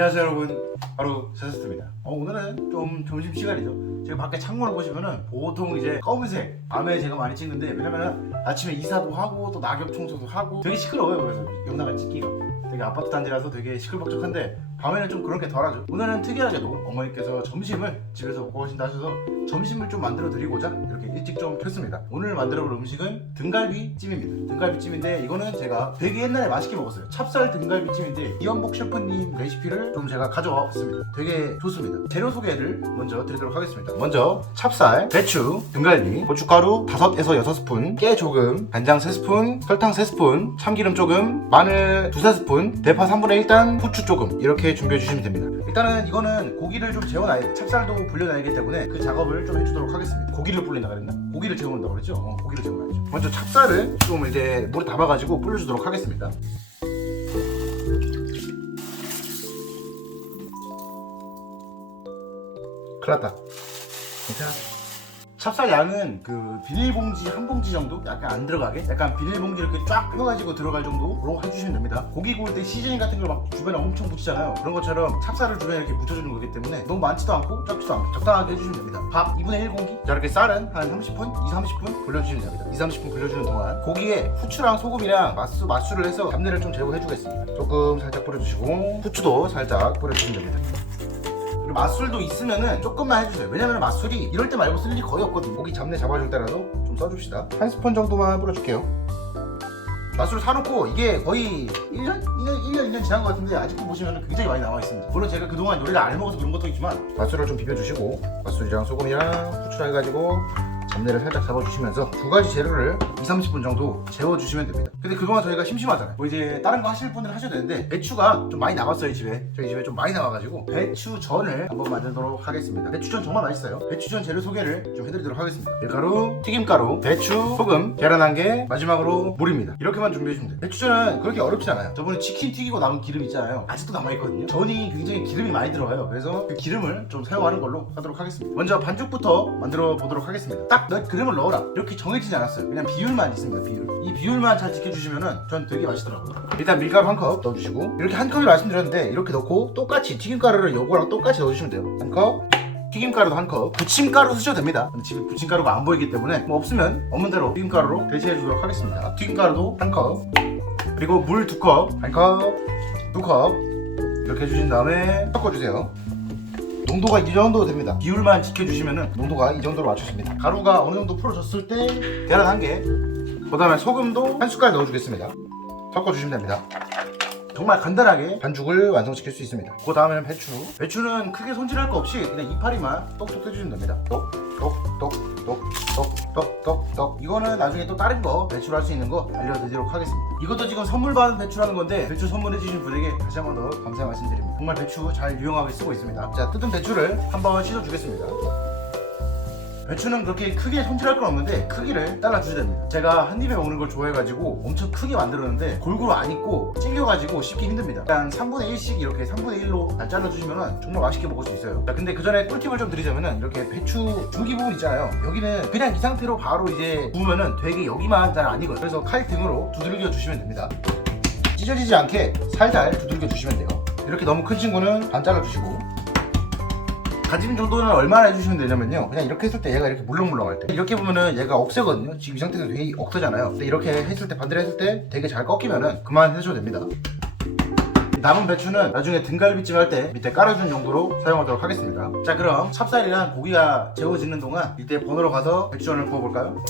안녕하세요 여러분, 바로 제스트입니다. 오늘은 좀 점심시간이죠. 제가 밖에 창문을 보시면은 보통 이제 검은색 밤에 제가 많이 찍는데, 왜냐면은 아침에 이사도 하고 또 낙엽 청소도 하고 되게 시끄러워요. 그래서 영상을 찍기가 되게 아파트 단지라서 되게 시끌벅적한데 밤에는 좀 그런 게 덜하죠. 오늘은 특이하게도 어머니께서 점심을 집에서 먹고 가신다 하셔서 점심을 좀 만들어 드리고자 이렇게 일찍 좀 켰습니다. 오늘 만들어 볼 음식은 등갈비찜입니다. 등갈비찜인데 이거는 제가 되게 옛날에 맛있게 먹었어요. 찹쌀 등갈비찜인데 이연복 셰프님 레시피를 좀 제가 가져와 봤습니다. 되게 좋습니다. 재료 소개를 먼저 드리도록 하겠습니다. 먼저 찹쌀, 배추, 등갈비, 고춧가루 5에서 6스푼, 깨 조금, 간장 3스푼, 설탕 3스푼, 참기름 조금, 마늘 2-3스푼, 대파 3분의 1단, 후추 조금, 이렇게 준비해 주시면 됩니다. 일단은 이거는 고기를 좀 재워놔야 돼요. 찹쌀도 불려놔야기 때문에 그 작업을 좀 해주도록 하겠습니다. 고기를 불린다 그랬나? 고기를 재워놓는다고 그랬죠? 고기를 재워놔야죠. 먼저 찹쌀을 좀 이제 물에 담아가지고 불려주도록 하겠습니다. 큰일났다. 괜찮아. 찹쌀 양은 그 비닐봉지 한 봉지 정도? 약간 안 들어가게? 약간 비닐봉지 이렇게 쫙 펴가지고 들어갈 정도로 해주시면 됩니다. 고기 구울 때 시즈닝 같은 걸 막 주변에 엄청 묻히잖아요. 그런 것처럼 찹쌀을 주변에 이렇게 묻혀주는 거기 때문에 너무 많지도 않고 적지도 않고 적당하게 해주시면 됩니다. 밥 2분의 1 공기? 자, 이렇게 쌀은 한 30분? 2-30분 불려주시면 됩니다. 2-30분 불려주는 동안 고기에 후추랑 소금이랑 맛술을 해서 잡내를 좀 제거해주겠습니다. 조금 살짝 뿌려주시고 후추도 살짝 뿌려주시면 됩니다. 맛술도 있으면은 조금만 해주세요. 왜냐면 맛술이 이럴 때 말고 쓸 일이 거의 없거든요. 고기 잡내 잡아줄 때라도 좀 써줍시다. 1스푼 정도만 뿌려줄게요. 맛술 사놓고 이게 거의 1년 지난 것 같은데 아직도 보시면 굉장히 많이 나와 있습니다. 물론 제가 그동안 요리를 안 해먹어서 그런 것도 있지만 맛술을 좀 비벼주시고 맛술이랑 소금이랑 후추랑 해가지고 잡내를 살짝 잡아주시면서 두 가지 재료를 2-30분 정도 재워주시면 됩니다. 근데 그동안 저희가 심심하잖아요. 뭐 이제 다른 거 하실 분들은 하셔도 되는데 배추가 좀 많이 나왔어요. 저희 집에 좀 많이 나와가지고 배추전을 한번 만들도록 하겠습니다. 배추전 정말 맛있어요. 배추전 재료 소개를 좀 해드리도록 하겠습니다. 밀가루, 튀김가루, 배추, 소금, 계란 1개, 마지막으로 물입니다. 이렇게만 준비해주면 돼요. 배추전은 그렇게 어렵지 않아요. 저번에 치킨 튀기고 남은 기름 있잖아요. 아직도 남아있거든요. 전이 굉장히 기름이 많이 들어가요. 그래서 그 기름을 좀 사용하는 걸로 하도록 하겠습니다. 먼저 반죽부터 만들어 보도록 하겠습니다. 딱 그램을 넣어라 이렇게 정해지지 않았어요. 그냥 비율만 있습니다. 이 비율만 잘 지켜주시면은 전 되게 맛있더라고요. 일단 밀가루 1컵 넣어주시고, 이렇게 한 컵을 말씀드렸는데 이렇게 넣고 똑같이 튀김가루를 요거랑 똑같이 넣어주시면 돼요. 1컵, 튀김가루도 1컵, 부침가루 쓰셔도 됩니다. 근데 집에 부침가루가 안 보이기 때문에 뭐 없으면 없는 대로 튀김가루로 대체해 주도록 하겠습니다. 튀김가루도 1컵, 그리고 물 2컵, 1컵, 2컵 이렇게 해주신 다음에 섞어주세요. 농도가 이 정도 됩니다. 비율만 지켜주시면 농도가 이 정도로 맞춰집니다. 가루가 어느 정도 풀어졌을 때 계란 1개, 그 다음에 소금도 1숟갈 넣어주겠습니다. 섞어주시면 됩니다. 정말 간단하게 반죽을 완성시킬 수 있습니다. 그 다음에는 배추는 크게 손질할 거 없이 그냥 이파리만 똑똑 해주시면 됩니다. 똑. 이거는 나중에 또 다른 거 배추로 할 수 있는 거 알려드리도록 하겠습니다. 이것도 지금 선물 받은 배추라는 건데, 배추 선물해주신 분에게 다시 한 번 더 감사 말씀드립니다. 정말 배추 잘 유용하게 쓰고 있습니다. 자, 뜯은 배추를 한번 씻어주겠습니다. 배추는 그렇게 크게 손질할 건 없는데 크기를 잘라주셔야 됩니다. 제가 한 입에 먹는 걸 좋아해가지고 엄청 크게 만들었는데 골고루 안 익고 찔겨가지고 씹기 힘듭니다. 일단 3분의 1씩 이렇게 3분의 1로 잘 잘라주시면 정말 맛있게 먹을 수 있어요. 자, 근데 그 전에 꿀팁을 좀 드리자면은, 이렇게 배추 줄기 부분 있잖아요. 여기는 그냥 이 상태로 바로 이제 구우면은 되게 여기만 잘 안 익어요. 그래서 칼 등으로 두들겨 주시면 됩니다. 찢어지지 않게 살살 두들겨 주시면 돼요. 이렇게 너무 큰 친구는 반 잘라주시고, 다짐 정도는 얼마나 해주시면 되냐면요, 그냥 이렇게 했을 때 얘가 이렇게 물렁물렁할 때 이렇게 보면은 얘가 억세거든요. 지금 이 상태에서 되게 억세잖아요. 근데 이렇게 했을 때, 반대로 했을 때 되게 잘 꺾이면은 그만 해줘도 됩니다. 남은 배추는 나중에 등갈비찜 할 때 밑에 깔아준 용도로 사용하도록 하겠습니다. 자, 그럼 찹쌀이랑 고기가 재워지는 동안 이때 번호로 가서 배추전을 구워볼까요?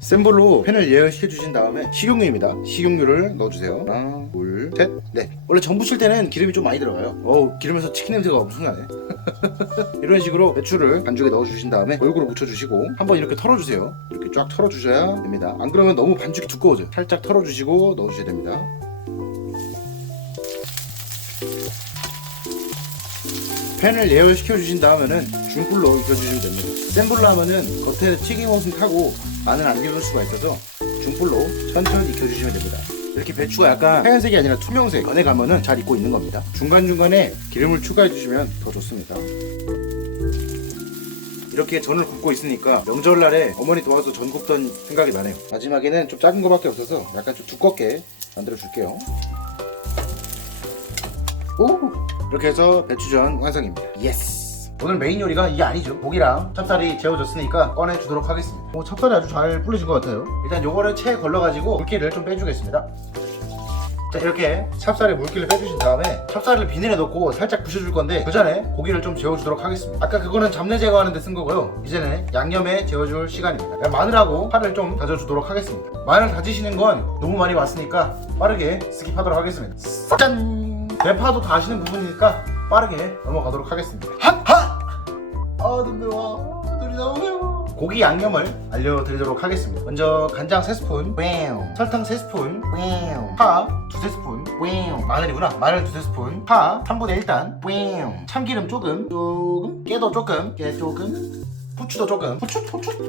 센 불로 팬을 예열시켜 주신 다음에 식용유입니다. 식용유를 넣어주세요. 하나, 둘, 셋, 넷. 원래 전 부칠 때는 기름이 좀 많이 들어가요. 기름에서 치킨 냄새가 엄청나네. 이런 식으로 배추를 반죽에 넣어주신 다음에 골고루 묻혀주시고 한번 이렇게 털어주세요. 이렇게 쫙 털어주셔야 됩니다. 안 그러면 너무 반죽이 두꺼워져요. 살짝 털어주시고 넣어주셔야 됩니다. 팬을 예열시켜 주신 다음에는 중불로 익혀주시면 됩니다. 센 불로 하면은 겉에 튀김옷은 타고 안은 안 익을 수가 있어서 중불로 천천히 익혀주시면 됩니다. 이렇게 배추가 약간 하얀색이 아니라 투명색 안에 가면은 잘 익고 있는 겁니다. 중간중간에 기름을 추가해 주시면 더 좋습니다. 이렇게 전을 굽고 있으니까 명절날에 어머니 도와서 전 굽던 생각이 나네요. 마지막에는 좀 작은 거밖에 없어서 약간 좀 두껍게 만들어 줄게요. 오! 이렇게 해서 배추전 완성입니다. 예스. 오늘 메인 요리가 이게 아니죠. 고기랑 찹쌀이 재워졌으니까 꺼내주도록 하겠습니다. 찹쌀이 아주 잘 불려진 것 같아요. 일단 요거를 체에 걸러가지고 물기를 좀 빼주겠습니다. 자, 이렇게 찹쌀에 물기를 빼주신 다음에 찹쌀을 비닐에 넣고 살짝 부셔줄 건데 그 전에 고기를 좀 재워주도록 하겠습니다. 아까 그거는 잡내 제거하는 데 쓴 거고요. 이제는 양념에 재워줄 시간입니다. 마늘하고 파를 좀 다져주도록 하겠습니다. 마늘 다지시는 건 너무 많이 왔으니까 빠르게 스킵하도록 하겠습니다. 짠! 대파도 다 하시는 부분이니까 빠르게 넘어가도록 하겠습니다. 핫! 아, 눈 매워. 눈이 너무 매워. 고기 양념을 알려드리도록 하겠습니다. 먼저 간장 3스푼, 설탕 3스푼, 파 2스푼, 마늘이구나. 마늘 2스푼, 파 3분의 1단, 참기름 조금, 깨도 조금, 후추도 조금, 후추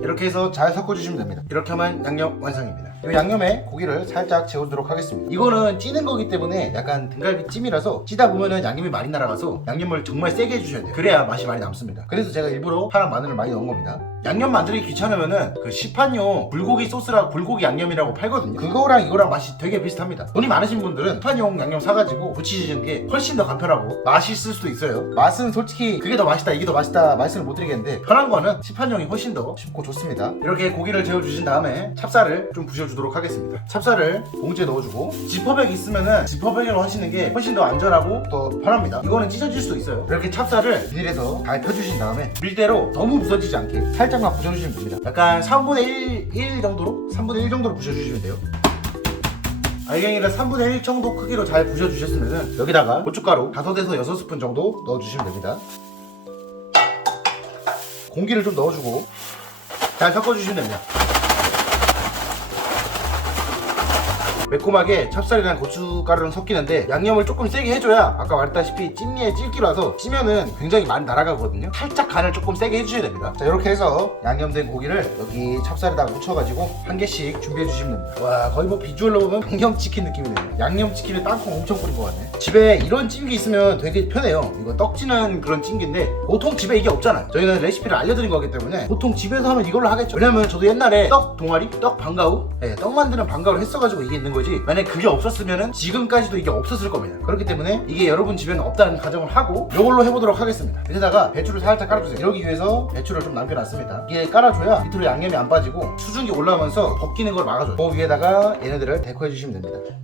이렇게 해서 잘 섞어주시면 됩니다. 이렇게 하면 양념 완성입니다. 이 양념에 고기를 살짝 재우도록 하겠습니다. 이거는 찌는 거기 때문에 약간 등갈비찜이라서 찌다 보면은 양념이 많이 날아가서 양념을 정말 세게 해주셔야 돼요. 그래야 맛이 많이 남습니다. 그래서 제가 일부러 파랑 마늘을 많이 넣은 겁니다. 양념 만들기 귀찮으면은 그 시판용 불고기 소스랑 불고기 양념이라고 팔거든요. 그거랑 이거랑 맛이 되게 비슷합니다. 돈이 많으신 분들은 시판용 양념 사가지고 부치시는 게 훨씬 더 간편하고 맛있을 수도 있어요. 맛은 솔직히 그게 더 맛있다 이게 더 맛있다 말씀을 못 드리겠는데 편한 거는 시판용이 훨씬 더 쉽고 좋습니다. 이렇게 고기를 재워주신 다음에 찹쌀을 좀 부셔주도록 하겠습니다. 찹쌀을 봉지에 넣어주고 지퍼백 있으면은 지퍼백으로 하시는 게 훨씬 더 안전하고 더 편합니다. 이거는 찢어질 수도 있어요. 이렇게 찹쌀을 비닐에서 잘 펴주신 다음에 밀대로 너무 부서지지 않게 살짝만 부셔주시면 됩니다. 약간 3분의 1 정도로 3분의 1 정도로 부셔주시면 돼요. 알갱이를 3분의 1 정도 크기로 잘 부셔주셨으면 여기다가 고춧가루 5에서 6스푼 정도 넣어주시면 됩니다. 공기를 좀 넣어주고 잘 섞어주시면 됩니다. 매콤하게 찹쌀이랑 고춧가루랑 섞이는데 양념을 조금 세게 해줘야 아까 말했다시피 찜리에 찔기라서 찌면은 굉장히 많이 날아가거든요. 살짝 간을 조금 세게 해주셔야 됩니다. 자, 이렇게 해서 양념된 고기를 여기 찹쌀에다가 묻혀가지고 한 개씩 준비해 주시면 됩니다. 와, 거의 뭐 비주얼로 보면 양념치킨 느낌이네요. 양념치킨에 땅콩 엄청 뿌린 것 같네. 집에 이런 찜기 있으면 되게 편해요. 이거 떡지는 그런 찜기인데 보통 집에 이게 없잖아요. 저희는 레시피를 알려드린 거기 때문에 보통 집에서 하면 이걸로 하겠죠. 왜냐면 저도 옛날에 떡 동아리, 떡 방과후, 떡 만드는 방과후를 했어가지고 이게 있는 거지. 만약에 그게 없었으면은 지금까지도 이게 없었을 겁니다. 그렇기 때문에 이게 여러분 집에는 없다는 가정을 하고 이걸로 해보도록 하겠습니다. 여기다가 배추를 살짝 깔아주세요. 이러기 위해서 배추를 좀 남겨놨습니다. 이게 깔아줘야 밑으로 양념이 안 빠지고 수증기 올라오면서 벗기는 걸 막아줘요. 그 위에다가 얘네들을 데코해주시면 됩니다.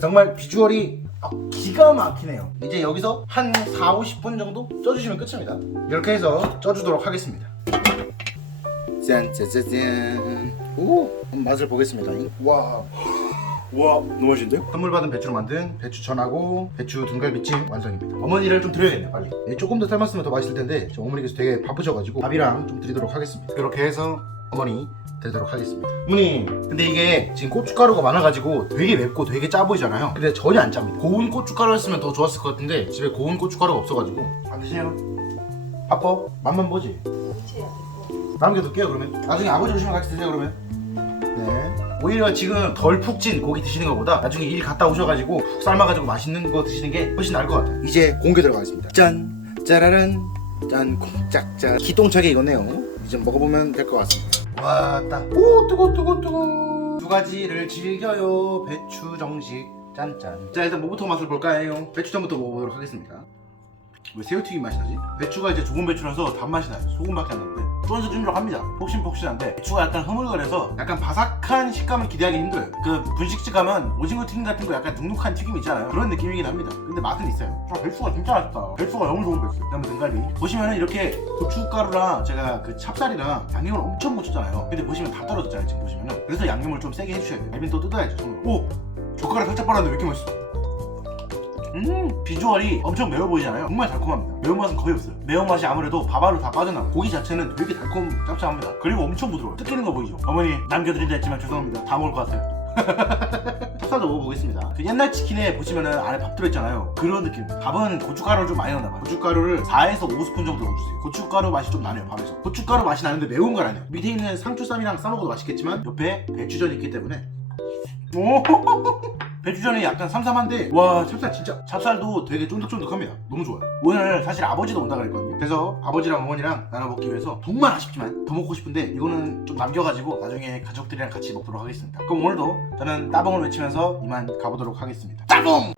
정말 비주얼이 기가 막히네요. 이제 여기서 한 4-50분 정도 쪄주시면 끝입니다. 이렇게 해서 쪄주도록 하겠습니다. 짠짜짜짠. 오, 한번 맛을 보겠습니다. 와, 너무 맛있는데요? 선물 받은 배추로 만든 배추전하고 배추 등갈비찜 완성입니다. 어머니를 좀 드려야겠네, 빨리. 조금 더 삶았으면 더 맛있을 텐데 어머니께서 되게 바쁘셔가지고 밥이랑 좀 드리도록 하겠습니다. 이렇게 해서 어머니 드리도록 하겠습니다. 어머니, 근데 이게 지금 고춧가루가 많아가지고 되게 맵고 되게 짜 보이잖아요. 근데 전혀 안 짭니다. 고운 고춧가루였으면 더 좋았을 것 같은데 집에 고운 고춧가루가 없어가지고 안 드시네요. 바빠? 맛만 보지? 남겨둘게요. 그러면 나중에 아버지 오시면 같이 드세요. 그러면 네. 오히려 지금 덜 푹 찐 고기 드시는 것보다 나중에 일 갔다 오셔가지고 푹 삶아가지고 맛있는 거 드시는 게 훨씬 나을 것 같아요. 이제 공개 들어가겠습니다. 짠! 짜라란! 짠! 콩짝짝! 기똥차게 익었네요. 이제 먹어보면 될 것 같습니다. 와, 딱! 오, 뜨거! 두 가지를 즐겨요. 배추 정식 짠짠. 자, 일단 뭐부터 맛을 볼까요? 배추전부터 먹어보도록 하겠습니다. 왜 새우튀김 맛이 나지? 배추가 이제 좋은 배추라서 단맛이 나요. 소금밖에 안 나는데 쫀득쫀득합니다. 폭신폭신한데 배추가 약간 흐물거려서 약간 바삭한 식감을 기대하기 힘들어요. 그 분식집 가면 오징어 튀김 같은 거 약간 눅눅한 튀김 있잖아요. 그런 느낌이긴 합니다. 근데 맛은 있어요. 배추가 진짜 맛있다. 배추가 너무 좋은 배추. 그다음에 등갈비 보시면은 이렇게 고춧가루랑 제가 그 찹쌀이랑 양념을 엄청 묻혔잖아요. 근데 보시면 다 떨어졌잖아요. 지금 보시면은. 그래서 양념을 좀 세게 해주셔야 돼요. 갈비는 또 뜯어야죠. 손으로. 오! 젓가락 살짝 빨았는데 왜 이렇게 맛있어? 비주얼이 엄청 매워 보이잖아요. 정말 달콤합니다. 매운맛은 거의 없어요. 매운맛이 아무래도 밥알로 다 빠져나가고 고기 자체는 되게 달콤 짭짤합니다. 그리고 엄청 부드러워요. 뜯기는 거 보이죠? 어머니 남겨드린다 했지만 죄송합니다. 다 먹을 것 같아요. 찹쌀도 먹어보겠습니다. 그 옛날 치킨에 보시면은 안에 밥 들어있잖아요. 그런 느낌. 밥은 고춧가루를 좀 많이 넣나봐요. 고춧가루를 4에서 5스푼 정도 넣어주세요. 고춧가루 맛이 좀 나네요. 밥에서 고춧가루 맛이 나는데 매운 건 아니에요. 밑에 있는 상추쌈이랑 싸먹어도 맛있겠지만 옆에 배추전이 있기 때문에 오 배추전이 약간 삼삼한데 와 찹쌀 진짜 찹쌀도 되게 쫀득쫀득합니다. 너무 좋아요. 오늘 사실 아버지도 온다 그랬거든요. 그래서 아버지랑 어머니랑 나눠 먹기 위해서 정말 아쉽지만 더 먹고 싶은데 이거는 좀 남겨가지고 나중에 가족들이랑 같이 먹도록 하겠습니다. 그럼 오늘도 저는 따봉을 외치면서 이만 가보도록 하겠습니다. 따봉!